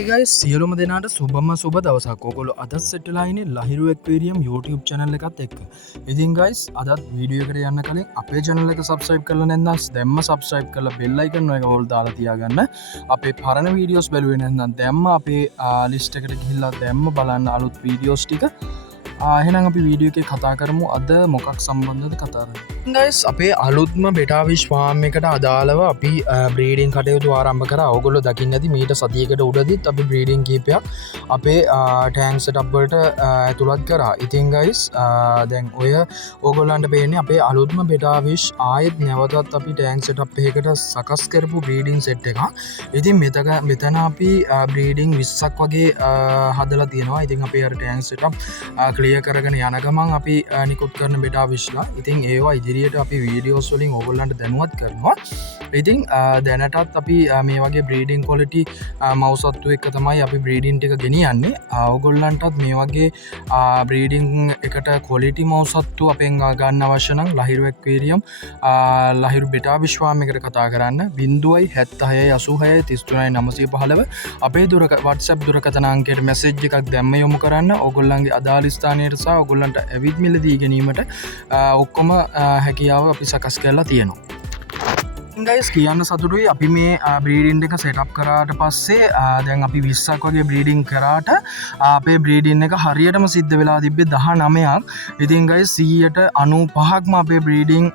ඒගයි සියලුම දෙනාට සුබම සුබ දවසක්. ඔයගොල්ලෝ අදත් සෙට්ලා ඉන්නේ ලහිරු ඇක්වේරියම් YouTube channel එකත් එක්ක. ඉතින් guys අදත් වීඩියෝ එකට යන්න කලින් අපේ channel එක subscribe කරලා නැත්නම් දැම්ම subscribe කරලා bell icon එක ඕල් දාලා තියාගන්න. අපේ පරණ videos බැලුවේ නැත්නම් දැම්ම අපේ list එකට ගිහිල්ලා දැම්ම බලන්න අලුත් videos ටික. එහෙනම් අපි වීඩියෝ එකේ කතා කරමු අද මොකක් සම්බන්ධද කතා කරන්නේ. guys අපේ අලුත්ම බෙටා ෆිෂ් ෆාම් එකට අදාළව අපි බ්‍රීඩින් කටයුතු ආරම්භ කරා. ඔයගොල්ලෝ දකින්න ඇති මීට සතියකට උඩදිත් අපි බ්‍රීඩින් කීපයක් අපේ ටැන්ක් සෙටප් වලට ඇතුළත් කරා. ඉතින් guys දැන් ඔය ඕගොල්ලන්ට පේන්නේ අපේ අලුත්ම බෙටා ෆිෂ් ආයෙත් නැවතත් අපි ටැන්ක් සෙටප් එකකට සකස් කරපු බ්‍රීඩින් සෙට් එකක්. ඉතින් මෙතන අපි බ්‍රීඩින් 20ක් වගේ හදලා තියෙනවා. ඉතින් අපේ අර ටැන්ක් සෙටප් කරගෙන යන ගමන් අපි නිකුත් කරන බෙටා ෆිෂ්ලා. ඉතින් ඒවා ඉදිරියට අපි වීඩියෝස් වලින් ඔයගොල්ලන්ට දැනුවත් කරනවා. ඉතින් දැනටත් අපි මේ වගේ බ්‍රීඩින් ක්වොලිටි මවුසත්තු එක්ක තමයි අපි බ්‍රීඩින් ටික ගෙනියන්නේ. ඔයගොල්ලන්ටත් මේ වගේ බ්‍රීඩින් එකට ක්වොලිටි මවුසත්තු අපෙන් ගන්න අවශ්‍ය නම් Lahiru aquarium Lahiru බෙටා fish farm එකට කතා කරන්න 076 86 33 915 අපේ WhatsApp දුරකථන අංකයට මැසේජ් එකක් දැම්ම යොමු කරන්න. ඔයගොල්ලන්ගේ අදාළ ස්ථානයට සහ ඔයගොල්ලන්ට ඇවිත් මිලදී ගැනීමට ඔක්කොම හැකියාව අපි සකස් කරලා තියෙනවා. ගයිස් කියන්න සතුටුයි අපි මේ බ්‍රීඩින් එක සෙටප් කරාට පස්සේ දැන් අපි 20ක් වගේ බ්‍රීඩින් කරාට අපේ බ්‍රීඩින් එක හරියටම සිද්ධ වෙලා තිබ්බේ 19ක්. ඉතින් ගයිස් 95%ක්ම අපේ බ්‍රීඩින්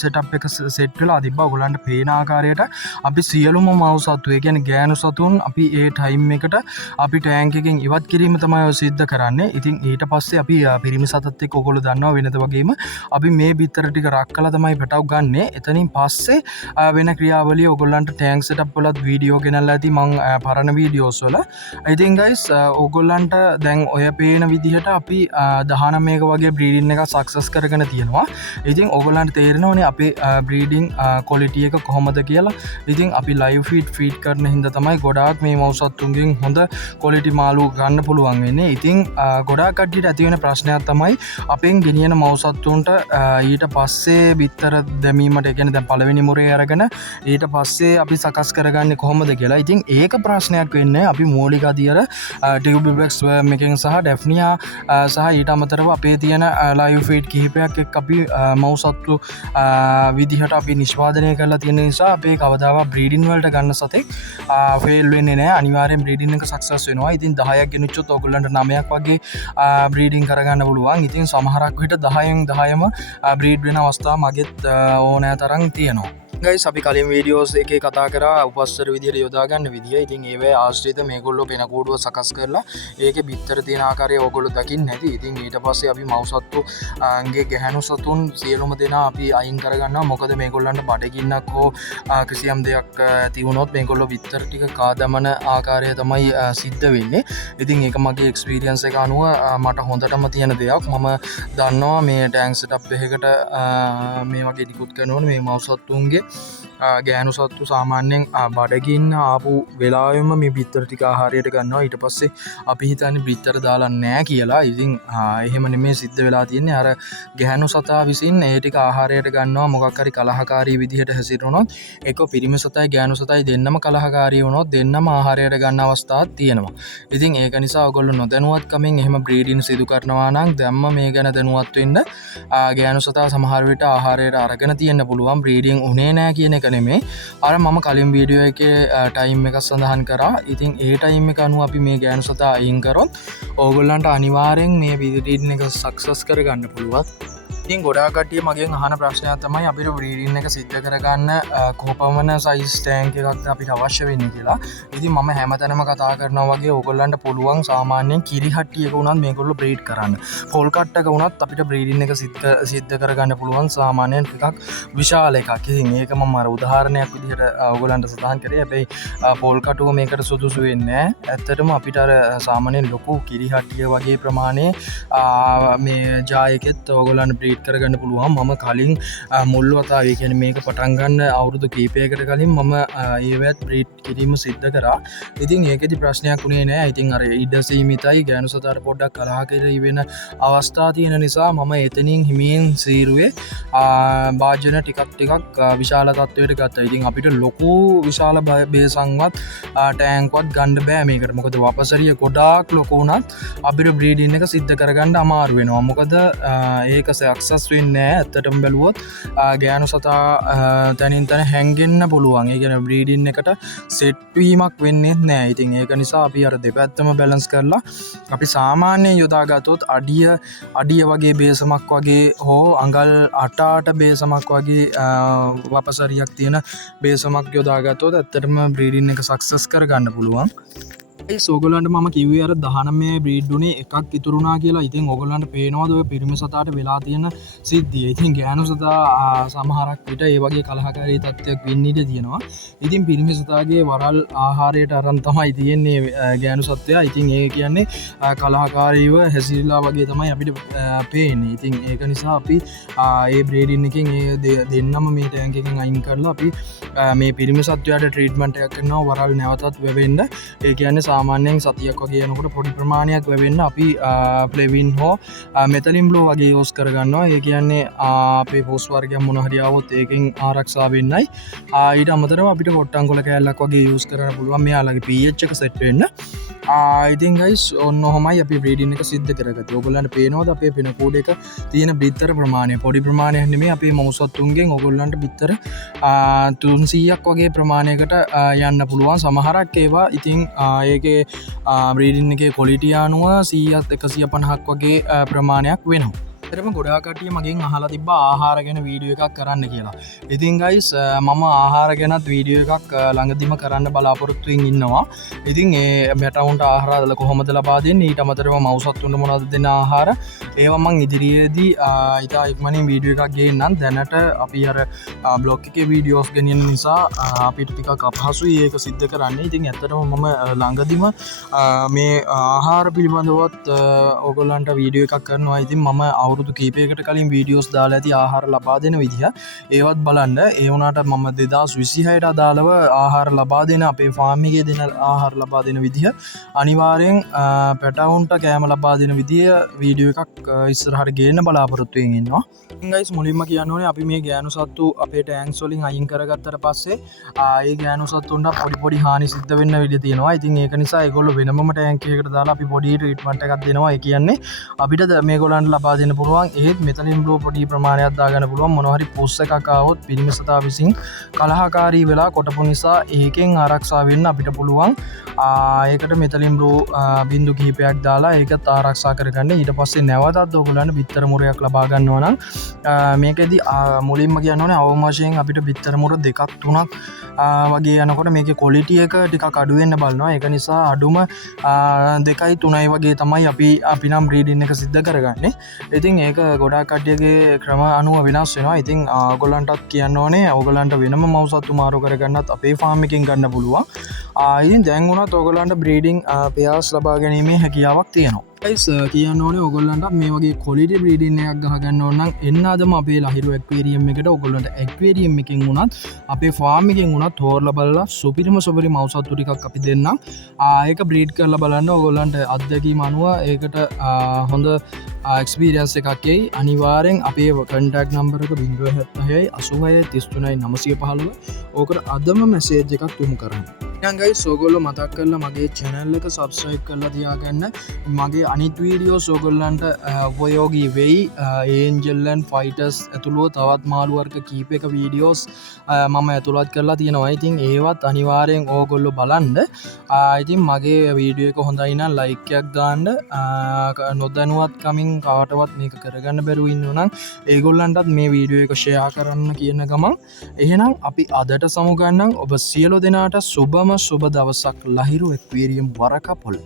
සෙටප් එක සෙට් වෙලා තිබ්බා. ඔයගොල්ලන්ට පේන ආකාරයට අපි සියලුම මව් සතු ඒ කියන්නේ ගෑනු සතුන් අපි ඒ ටයිම් එකට අපි ටැංක් එකෙන් ඉවත් කිරීම තමයි ඔය සිද්ධ කරන්නේ. ඉතින් ඊට පස්සේ අපි පිරිමි සතත් එක්ක ඔයගොල්ලෝ දන්නවා වෙනද වගේම අපි මේ බිත්තර ටික රක්කලා තමයි පැටව ගන්නෙ. එතනින් පස්සේ වෙන ක්‍රියාවලිය ඔයගොල්ලන්ට ටැන්ක් සෙටප් වලත් වීඩියෝ ගෙනල්ලා ඇති මං පරණ වීඩියෝස් වල. ඉතින් ගයිස් ඔයගොල්ලන්ට දැන් ඔය පේන විදිහට අපි 19ක වගේ බ්‍රීඩින් එකක් සක්සස් කරගෙන තියෙනවා. ඉතින් ඔයගොල්ලන්ට තේරෙනවනේ අපේ බ්‍රීඩින් ක්වොලිටි එක කොහොමද කියලා. ඉතින් අපි ලයිව් ෆීඩ් කරන හින්දා තමයි ගොඩාක් මේ මවුසත්තුන්ගෙන් හොඳ ක්වොලිටි මාළු ගන්න පුළුවන් වෙන්නේ. ඉතින් ගොඩාක් කට්ටියට ඇති වෙන ප්‍රශ්නයක් තමයි අපෙන් ගෙනියන මවුසත්තුන්ට ඊට පස්සේ බිත්තර දැමීමට ඒ කියන්නේ දැන් පළවෙනි මුරේ අරගෙන ඊට පස්සේ අපි සකස් කරගන්නේ කොහොමද කියලා. ඉතින් ඒක ප්‍රශ්නයක් වෙන්නේ අපි මූලික අදියර ටියුබ්බෙක්ස් මේකෙන් සහ ඩැෆ්නියා සහ ඊට අමතරව අපේ තියෙන ලයිව් ෆීඩ් කිහිපයක් එක්ක අපි මවුසත්තු විදිහට අපි නිෂ්පාදනය කරලා තියෙන නිසා අපේ කවදාවත් බ්‍රීඩින් වලට ගන්න සතෙක් ෆේල් වෙන්නේ නැහැ. අනිවාර්යෙන් බ්‍රීඩින් එක සක්සස් වෙනවා. ඉතින් 10ක් ගෙනිච්චොත් ඔයගොල්ලන්ට 9ක් වගේ බ්‍රීඩින් කරගන්න පුළුවන්. ඉතින් සමහරක් විට 10න් 10ම බ්‍රීඩ් වෙන අවස්ථා මගෙත් ඕනෑ තරම් තියෙනවා. ගයිස් අපි කලින් වීඩියෝස් එකේ කතා කරා උපස්තර විදිහට යොදා ගන්න විදිය. ඉතින් ඒවේ ආශ්‍රිත මේගොල්ලෝ පෙන කූඩුව සකස් කරලා ඒකේ බිත්තර තියෙන ආකාරය ඔයගොල්ලෝ දකින්න ඇති. ඉතින් ඊට පස්සේ අපි මව්සත්තු ගේ ගැහැණු සතුන් සියලුම දෙනා අපි අයින් කරගන්නවා. මොකද මේගොල්ලන්ට බඩගින්නක් හෝ කිසියම් දෙයක් ඇති වුණොත් මේගොල්ලෝ බිත්තර ටික කා දමන ආකාරය තමයි සිද්ධ වෙන්නේ. ඉතින් ඒක මගේ එක්ස්පීරියන්ස් එක අනුව මට හොඳටම තියෙන දෙයක්. මම දන්නවා මේ ටැන්ක් සෙටප් එකකට මේ වගේ නිකුත් කරනවනේ මේ මව්සත්තුන්ගේ ගෑනු සත්තු සාමාන්‍යයෙන් බඩගින්න ආපු වෙලාවෙම මේ බිත්තර ටික ආහාරයට ගන්නවා. ඊට පස්සේ අපි හිතන්නේ බිත්තර දාලා නැහැ කියලා. ඉතින් එහෙම නෙමෙයි සිද්ධ වෙලා තියෙන්නේ. අර ගැහැණු සතා විසින් ඒ ටික ආහාරයට ගන්නවා. මොකක් හරි කලහකාරී විදිහට හැසිරුණොත් ඒක පිරිමි සතයි ගැහැණු සතයි දෙන්නම කලහකාරී වුණොත් දෙන්නම ආහාරයට ගන්න අවස්ථාවක් තියෙනවා. ඉතින් ඒක නිසා ඔයගොල්ලෝ නොදැනුවත්කමින් එහෙම බ්‍රීඩින් සිදු කරනවා නම් දැම්ම මේ ගැන දැනුවත් වෙන්න. ගැහැණු සතා සමහර විට ආහාරයට අරගෙන තියෙන්න පුළුවන්. බ්‍රීඩින් උනේ නැහැ කියන එක නෙමේ. අර මම කලින් වීඩියෝ එකේ ටයිම් එකක් සඳහන් කරා. ඉතින් ඒ ටයිම් එක අනුව අපි මේ ගෑනු සතා අයින් කරොත් ඕගොල්ලන්ට අනිවාර්යෙන් මේ බ්‍රීඩින් එක සක්සස් කරගන්න පුළුවන්. ඉතින් ගොඩාක් කට්ටිය මගෙන් අහන ප්‍රශ්නයක් තමයි අපිට බ්‍රීඩින් එක සිද්ධ කරගන්න කොපමණ සයිස් ටැන්ක් එකක් අපිට අවශ්‍ය වෙන්නේ කියලා. ඉතින් මම හැමතැනම කතා කරනවා වගේ ඕගොල්ලන්ට පුළුවන් සාමාන්‍යයෙන් කිරි හට්ටියක වුණත් මේගොල්ලෝ බ්‍රීඩ් කරන්න. පොල් කට්ටක වුණත් අපිට බ්‍රීඩින් එක සිද්ධ කරගන්න පුළුවන් සාමාන්‍යයෙන් ටිකක් විශාල එකක්. ඉතින් ඒක මම අර උදාහරණයක් විදිහට ඕගොල්ලන්ට සඳහන් කරේ. හැබැයි පොල් කටුව මේකට සුදුසු වෙන්නේ නැහැ. ඇත්තටම අපිට අර සාමාන්‍යයෙන් ලොකු කිරි හට්ටිය වගේ ප්‍රමාණයේ මේ ජායකෙත් ඕගොල්ලන්ට බ්‍රීඩ් සෙට් කරගන්න පුළුවන්. මම කලින් මුල් වතාවේ කියන්නේ මේක පටන් ගන්න අවුරුදු කීපයකට කලින් මම ඒවත් බ්‍රීඩ් කිරීම සිද්ධ කරා. ඉතින් ඒකෙදි ප්‍රශ්නයක් වුණේ නෑ. ඉතින් අර ඉඩ සීමිතයි, ගෑනු සතාට පොඩ්ඩක් කලහ කරලා වෙන අවස්ථා තියෙන නිසා මම එතනින් හිමින් සීරුවේ භාජන ටිකක් විශාල තත්වයට ගත්තා. ඉතින් අපිට ලොකු විශාල බේසංවත් ටෑන්ක්වත් ගණ්ඩ බෑ මේකට. මොකද වපසරිය ගොඩාක් ලොකු වුණත් අපිට බ්‍රීඩින් එක සිද්ධ කරගන්න අමාරු වෙනවා. මොකද ඒක සක්සස් වෙන්නේ නැහැ. ඇත්තටම බැලුවොත් ගෑනු සතා තනින් තන හැංගෙන්න පුළුවන්. ඒ කියන්නේ බ්‍රීඩින් එකට සෙට් වීමක් වෙන්නේ නැහැ. ඉතින් ඒක නිසා අපි අර දෙපැත්තම බැලන්ස් කරලා අපි සාමාන්‍යයෙන් යොදාගත්තොත් අඩිය වගේ බේසමක් වගේ හෝ අඟල් 8 බේසමක් වගේ වපසරියක් තියෙන බේසමක් යොදාගත්තොත් ඇත්තටම බ්‍රීඩින් එක සක්සස් කරගන්න පුළුවන්. සෝගලන්ට මම කිව්වේ අර 19 බ්‍රීඩ්ුනේ එකක් ඉතුරුනා කියලා. ඉතින් ඕගොල්ලන්ට පේනවද ඔය පිරිමි සතාට වෙලා තියෙන සිද්ධිය? ඉතින් ගෑනු සතා සමහරක් විට ඒ වගේ කලහකාරී තත්ත්වයක් වෙන්න ඉඩ තියෙනවා. ඉතින් පිරිමි සතාගේ වරල් ආහාරයට අරන් තමයි තියෙන්නේ ගෑනු සත්වයා. ඉතින් ඒ කියන්නේ කලහකාරීව හැසිරලා වගේ තමයි අපිට පේන්නේ. ඉතින් ඒක නිසා අපි ඒ බ්‍රීඩින් එකෙන් ඒ දෙන්නම මේ ටැංක් එකෙන් අයින් කරලා අපි මේ පිරිමි සත්වයාට ට්‍රීට්මන්ට් එකක් කරනවා වරල් නැවතත් වැවෙන්න. ඒ කියන්නේ සාමාන්‍යයෙන් සතියක් වගේ යනකොට පොඩි ප්‍රමාණයක් වැවෙන්න අපි ප්ලෙවින් හෝ මෙතලින් බ්ලෝ වගේ යෝස් කරගන්නවා. ඒ කියන්නේ අපේ පොස් වර්ගයක් මොන හරි ආවොත් ඒකෙන් ආරක්ෂා වෙන්නයි. ඊට අමතරව අපිට කොට්ටංගොල කෑල්ලක් වගේ යූස් කරන්න පුළුවන් මෙයාලගේ pH එක සෙට් වෙන්න. ඉතින් ගයිස් ඔන්න ඔහොමයි අපි බ්‍රීඩින් එක සිද්ධ කරගත්තේ. ඔයගොල්ලන්ට පේනවද අපේ පින කෝඩ් එක තියෙන බිත්තර ප්‍රමාණය? පොඩි ප්‍රමාණයක් නෙමෙයි. අපේ මවුසත්තුන්ගෙන් ඔයගොල්ලන්ට බිත්තර 300ක් වගේ ප්‍රමාණයකට යන්න පුළුවන්. සමහරක් ඒවා ඉතින් ඒකේ බ්‍රීඩින් එකේ ක්වොලිටි අනුව 100ත් 150ක් වගේ ප්‍රමාණයක් වෙනවා. එතරම් ගොඩා කටිය මගෙන් අහලා තිබ්බා ආහාර ගැන වීඩියෝ එකක් කරන්න කියලා. ඉතින් ගයිස් මම ආහාර ගැනත් වීඩියෝ එකක් ළඟදිම කරන්න බලාපොරොත්තුවෙන් ඉන්නවා. ඉතින් ඒ මැටවුන්ට ආහාර කොහොමද ලබා දෙන්නේ, ඊට අමතරව මවුසත්තුන්ට මොනවද දෙන ආහාර, ඒවා මම ඉදිරියේදී ඉතා ඉක්මනින් වීඩියෝ එකක් ගේන්නම්. දැනට අපි අර බ්ලොග් එකේ වීඩියෝස් ගෙනියන නිසා අපිට ටිකක් අපහසුයි ඒක සිද්ධ කරන්න. ඉතින් ඇත්තටම මම ළඟදිම මේ ආහාර පිළිබඳවත් ඔයගොල්ලන්ට වීඩියෝ එකක් කරනවා. ඉතින් මම අවුරුදු කීපයකට කලින් වීඩියෝස් දාලා ඇති ආහාර ලබා දෙන විදිහ ඒවත් බලන්න. ඒ වුණාට මම 2026ට අදාළව ආහාර ලබා දෙන අපේ ෆාම් එකේ දෙන ආහාර ලබා දෙන විදිහ අනිවාර්යෙන් පැටවුන්ට කෑම ලබා දෙන විදිය වීඩියෝ එකක් ඉස්සරහට ගේන්න බලාපොරොත්තු වෙමින් ඉන්නවා. ඉතින් ගයිස් මුලින්ම කියන්න ඕනේ අපි මේ ගෑනු සත්තු අපේ ටැන්ක්ස් වලින් අයින් කරගත්තට පස්සේ ඒ ගෑනු සත්තුන්ට පොඩි හානි සිද්ධ වෙන්න විදිහ තියෙනවා. ඉතින් ඒක නිසා ඒගොල්ලෝ වෙනමම ටැන්ක් එකකට දාලා අපි පොඩි ට්‍රීට්මන්ට් එකක් දෙනවා. ඒ කියන්නේ අපිට මේගොල්ලන්ට ලබා දෙන්න පුළුවන් ඒත් මෙතලින් බ්ලෝ පොඩි ප්‍රමාණයක් දාගන්න පුළුවන්. මොනවහරි පොස් එකක් ආවොත් පිරිමි සතා විසින් කලහකාරී වෙලා කොටපු නිසා ඒකෙන් ආරක්ෂා වෙන්න අපිට පුළුවන්. ඒකට මෙතලින් බ්ලෝ බින්දු කිහිපයක් දාලා ඒකත් ආරක්ෂා කරගන්න. ඊට පස්සේ නැවතත් ඔයගොල්ලන්ට බිත්තර මුරයක් ලබා ගන්නවා නම් මේකෙදි මුලින්ම කියන්න ඕනේ අවම වශයෙන් අපිට බිත්තර මුර 2-3ක් වගේ යනකොට මේකේ ක්වොලිටි එක ටිකක් අඩු වෙන්න බලනවා. ඒක නිසා අඩුම 2-3 වගේ තමයි අපි නම් බ්‍රීඩින් එක සිද්ධ කරගන්නේ. ඉතින් ඒක ගොඩාක් කට්ටියගේ ක්‍රම අනුව වෙනස් වෙනවා. ඉතින් ඔයගොල්ලන්ටත් කියන්න ඕනේ ඔයගොල්ලන්ට වෙනම මවුසත්තු මාරු කරගන්නත් අපේ ෆාම් එකෙන් ගන්න පුළුවන්. ඉතින් දැන් වුණත් ඔයගොල්ලන්ට බ්‍රීඩින් පෙයාර්ස් ලබා ගැනීමේ හැකියාවක් තියෙනවා. ගයිස් කියන්න ඕනේ ඔයගොල්ලන්ට මේ වගේ ක්වොලිටි බ්‍රීඩින් එකක් ගහගන්න ඕන නම් එන්න අදම අපේ ලහිරු ඇක්වේරියම් එකට ඔයගොල්ලන්ට ඇක්වේරියම් එකකින් වුණත් අපේ ෆාම් එකෙන් වුණත් හොරලා බලලා සුපිරිම මවුසත්තු ටිකක් අපි දෙන්නම්. ඒක බ්‍රීඩ් කරලා බලන්න ඔයගොල්ලන්ට අත්දැකීම් අනුව ඒකට හොඳ එක්ස්පීරියන්ස් එකක් එයි. අනිවාර්යෙන් අපේ කන්ටැක්ට් නම්බර එක 076 86 33 915 ඕකට අදම මැසේජ් එකක් යොමු කරන්න. දැන් ගයිස් ඔයගොල්ලෝ මතක් කරලා මගේ channel එක subscribe කරලා තියාගන්න. මගේ අනිත් වීඩියෝස් ඔයගොල්ලන්ට උපයෝගී වෙයි. ඒන්ජල් ඇන්ඩ් ෆයිටර්ස් ඇතුළුව තවත් මාළු වර්ග කීපයක වීඩියෝස් මම ඇතුළත් කරලා තියෙනවා. ඉතින් ඒවත් අනිවාර්යෙන් ඕගොල්ලෝ බලන්න. ඉතින් මගේ වීඩියෝ එක හොඳයි නම් like එකක් දාන්න. නොදැනුවත් කමින් කාටවත් මේක කරගන්න බැරුව ඉන්නවා නම් ඒගොල්ලන්ටත් මේ වීඩියෝ එක share කරන්න කියන ගමන් එහෙනම් අපි අදට සමුගන්නම්. ඔබ සියලු දෙනාට සුබම සුබ දවසක්. ලහිරු ඇක්වේරියම් වරකපොළ.